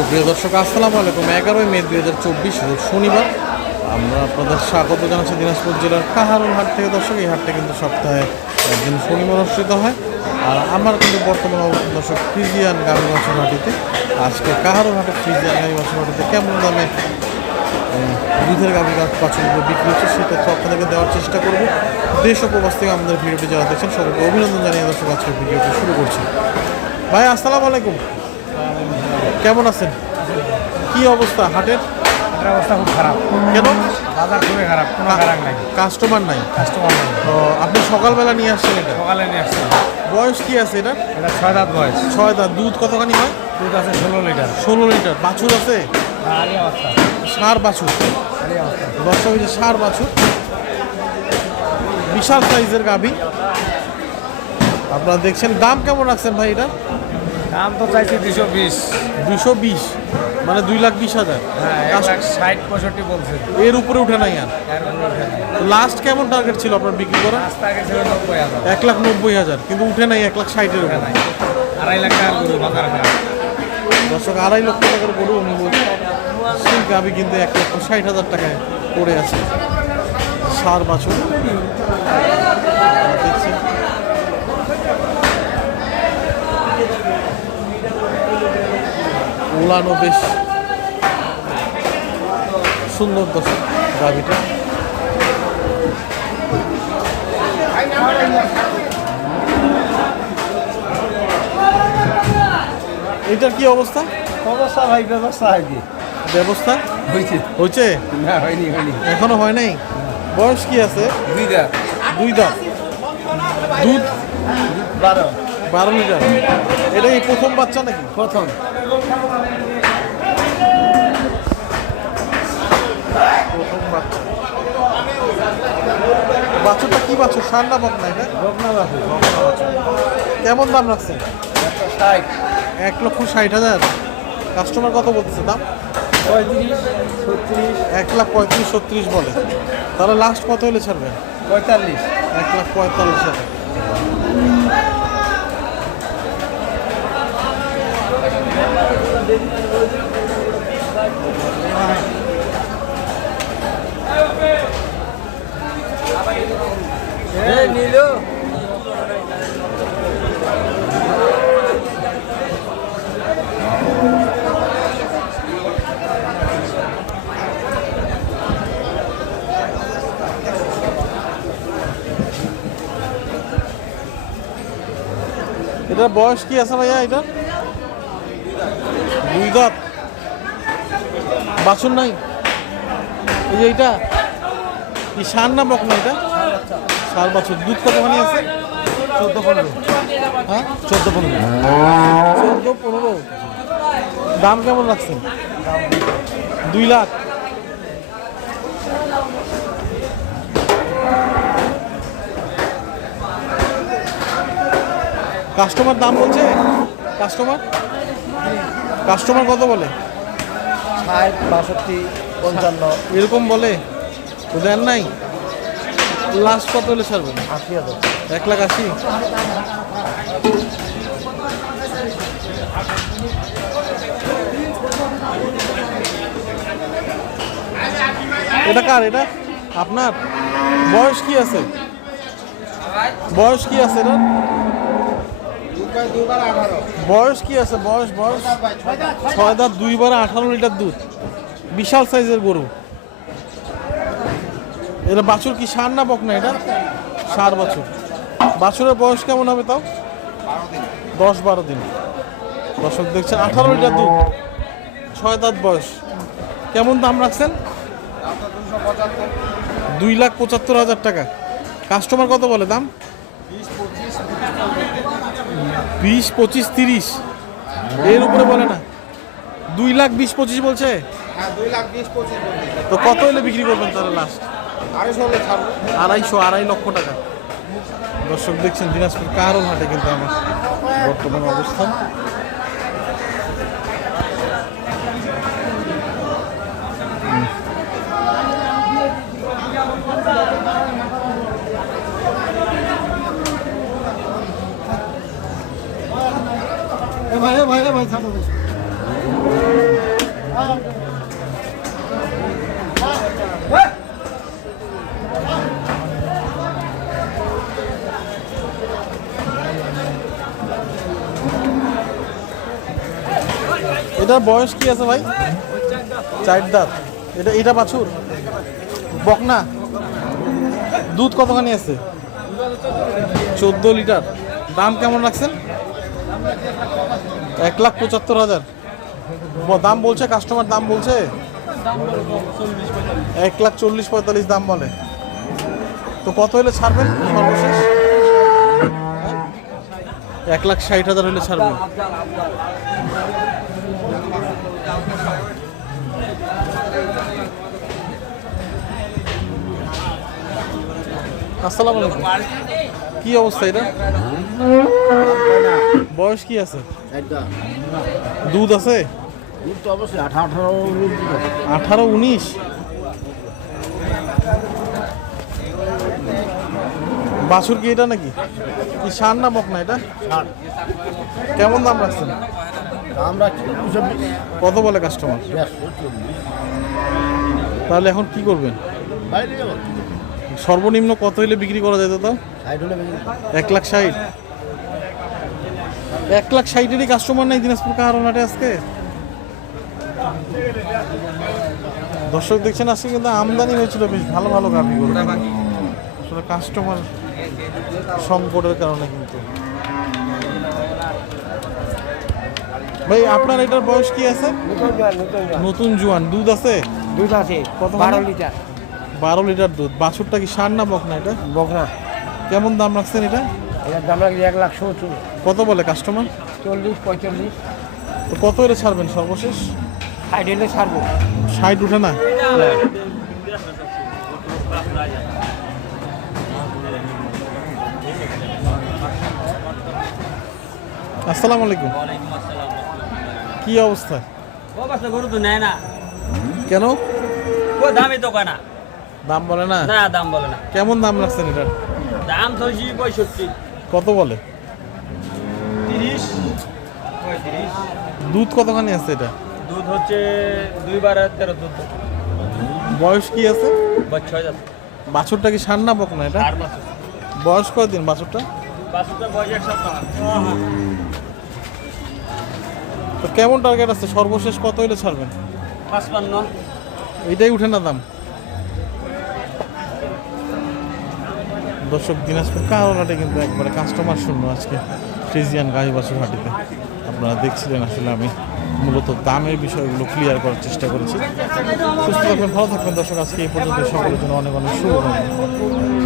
সুপ্রিয় দর্শক, আসসালামু আলাইকুম। এগারোই মে দুই হাজার চব্বিশ শনিবার। আমরা আপনাদের স্বাগত জানাচ্ছি দিনাজপুর জেলার কাহারুল হাট থেকে। দর্শক, এই হাটটা কিন্তু সপ্তাহে একদিন শনিবার অনুষ্ঠিত হয়। আর আমার কিন্তু বর্তমান অবস্থান দর্শক, ফ্রিজিয়ান গাভী বাছুর হাটিতে। আজকে কাহারুল হাটের ফ্রিজিয়ান গাভী বাছুর হাটিতে কেমন দামে দুধের গাভী বাছুরগুলো বিক্রি হচ্ছে, সেই তথ্য আপনাদেরকে দেওয়ার চেষ্টা করব। দেশ ও প্রবাস থেকে আমাদের ভিডিওটি যারা দেখছেন সকলকে অভিনন্দন জানিয়ে দর্শক, আজকের ভিডিওটি শুরু করছি। ভাই, আসসালামু আলাইকুম। কেমন আছেন? কি অবস্থা হাটের? এটার অবস্থা খুব খারাপ। কেন? বাজার খুবই খারাপ কোনো খারাপ নাই। কাস্টমার নাই? কাস্টমার নাই। তো আপনি সকালবেলা নিয়ে আসছেন এটা? সকালে নিয়ে আসছে। বয়স কি আছে এটা? এটা ছয় দাঁত বয়স। ছয় দাঁত। দুধ কতখানি হয়? দুধ আছে ষোলো লিটার। ষোলো লিটার। বাছুর আছে? সার বাছুর? অবস্থা। দর্শক সার বাছুর বিশাল সাইজের গাভী। আপনারা দেখছেন দাম কেমন রাখছেন ভাই এটা? দাম তো চাইছি দুশো বিশ। দুশো বিশ? মানে দুই লাখ বিশ হাজার? হ্যাঁ ষাট পঁয়ষট্টি বলছে। এর উপরে উঠে নাই আর? লাস্ট কেমন টার্গেট ছিল আপনার বিক্রি করা এক লাখ নব্বই হাজার কিন্তু উঠে নাই এক লাখ ষাটের উঠে উপরে। নাই। আড়াই লাখ টাকার দর্শক আড়াই লক্ষ টাকার গরু উনি বলছেন সেই গাভি কিন্তু এক লক্ষ ষাট হাজার টাকায় পড়ে আছে। সার বাছুর দেখছেন উলানো বেশ সুন্দর দর্শক গাভিটা। এটার কি অবস্থা? অবস্থা ভাই ব্যবস্থা হয়নি ব্যবস্থা? হয়েছে। হয়েছে? না হয়নি হয়নি। এখনও হয় নাই? বয়স কি আছে? দুই দাঁত। দুই দাঁত। দুধ? বারো। বারো লিটার। এটা কি প্রথম বাচ্চা নাকি? প্রথম। সার না বক না এটা? কেমন দাম ষাট এক লক্ষ ষাট হাজার। কাস্টমার কত বলতেছে দাম? পঁয়ত্রিশ এক লাখ পঁয়ত্রিশ, ছত্রিশ বলে। তাহলে লাস্ট কত হলে ছাড়বেন পঁয়তাল্লিশ এক লাখ পঁয়তাল্লিশ হাজার। এটার বয়স কি আছে ভাইয়া এটা? দুই দাঁত। বাছুর নাই? এই যে এইটা? কি সার না বক না এটা? সার বাছুর। দুধ কতখানি আছে? চোদ্দ পনেরো। হ্যাঁ? চোদ্দ পনেরো। চোদ্দ পনেরো। দাম কেমন রাখছেন? দুই লাখ। কাস্টমার দাম বলছে? কাস্টমার? কাস্টমার কত বলে? ষাট বাষট্টি পঞ্চান্ন। এরকম বলে? তো দেন নাই? লাস্ট কত হলে ছাড়বেন? আশি হাজার। এক লাখ আশি? এটা কার এটা? আপনার? বয়স কি আছে? বয়স কি আছে এটা বয়স কি আছে? বয়স বয়স? ছয় দাঁত দুইবার আঠারো লিটার দুধ। বিশাল সাইজের গরু। এটা বাছুর কি সার না বক না এটা? সার বাছুর। বাছুরের বয়স কেমন হবে তাও? দশ বারো দিন। দর্শক দেখছেন আঠারো লিটার দুধ। ছয় দাঁত বয়স। কেমন দাম রাখছেন? দুই লাখ পঁচাত্তর হাজার টাকা। কাস্টমার কত বলে দাম? বিশ পঁচিশ তিরিশ। এর উপরে বলে না। দুই লাখ বিশ পঁচিশ বলছে? হ্যাঁ তো কত হলে বিক্রি করবেন তারা লাস্ট আড়াইশো আড়াইশো আড়াই লক্ষ টাকা। দর্শক দেখছেন দিনাজপুর কারণ হাটে কিন্তু আমার বর্তমান অবস্থান এটার বয়স কি আছে ভাই? চার দাঁত। এটা এটা বাছুর? বকনা? দুধ কতখানি আছে? চোদ্দ লিটার। দাম কেমন রাখছেন? এক লাখ পঁচাত্তর হাজার। দাম বলছে কাস্টমার দাম বলছে? এক লাখ চল্লিশ পঁয়তাল্লিশ দাম বলে। তো কত হলে ছাড়বেন সর্বশেষ? এক লাখ ষাট হাজার হলে ছাড়বেন। আসসালামু আলাইকুম। কি অবস্থা এটা? বয়স কি আছে? দুধ আছে? তো অবশ্যই আঠারো আঠারো উনিশ? বাছুর কি এটা নাকি? কি সার না বক না এটা? কেমন দাম রাখছেন? আমরা কত বলে কাস্টমার তাহলে এখন কি করবেন? সর্বনিম্ন কত হইলে বিক্রি করা যেত তো হলে এক লাখ ষাট। এক লাখ ষাটেরই কাস্টমার নেই দিনাজপুর কারণাটে আজকে? দর্শক দেখছেন আজকে কিন্তু আমদানি হয়েছিল বেশ ভালো ভালো গাভি গরু। আসলে কাস্টমার সংকটের কারণে কিন্তু। ভাই আপনার এটার বয়স কি আছে? নতুন জোয়ান দুধ আছে? দুধ আছে কত বারো? লিটার। বারো লিটার দুধ। বাছুরটা কি সার না বক না এটা? বকনা। কেমন দাম রাখছেন এটা? এটার দাম রাখছি এক লাখ সত্তর। কত বলে কাস্টমার চল্লিশ পঁয়তাল্লিশ। তো কত এটা ছাড়বেন সর্বশেষ? সাইড হলে ছাড়বো। ষাট উঠে না? আসসালামু আলাইকুম। কি অবস্থা? ও বাসা গরু তো নেয় না। কেন? ও দামই তো কয় না। দাম বলে না? না দাম বলে না। কেমন দাম রাখছেন এটার? দাম ধরছি পঁয়ষট্টি। কত বলে? তিরিশ। পঁয়ত্রিশ। দুধ কতখানি আছে এটা? দুধ হচ্ছে দুই বারে তেরো দুধ। বয়স কি আছে? হয়ে যাচ্ছে। বাছুরটা কি সার না বক না এটা বয়স কয়দিন বাছুরটা? বাসুটা বয়স এক সপ্তাহ। তো কেমন টার্গেট আছে? সর্বশেষ কত হইলে ছাড়বেন? পাঁচপান্ন। এইটাই উঠে না দাম। দর্শক দিনাজপুর কারণাটে কিন্তু একবারে কাস্টমার শূন্য আজকে ফ্রিজিয়ান গাইবাসুর হাটিতে। আপনারা দেখছিলেন আসলে আমি মূলত দামের বিষয়গুলো ক্লিয়ার করার চেষ্টা করেছি। সুস্থ থাকবেন ভালো থাকবেন। দর্শক আজকে এই পর্যন্ত সকলের জন্য অনেক অনেক শুভকামনা।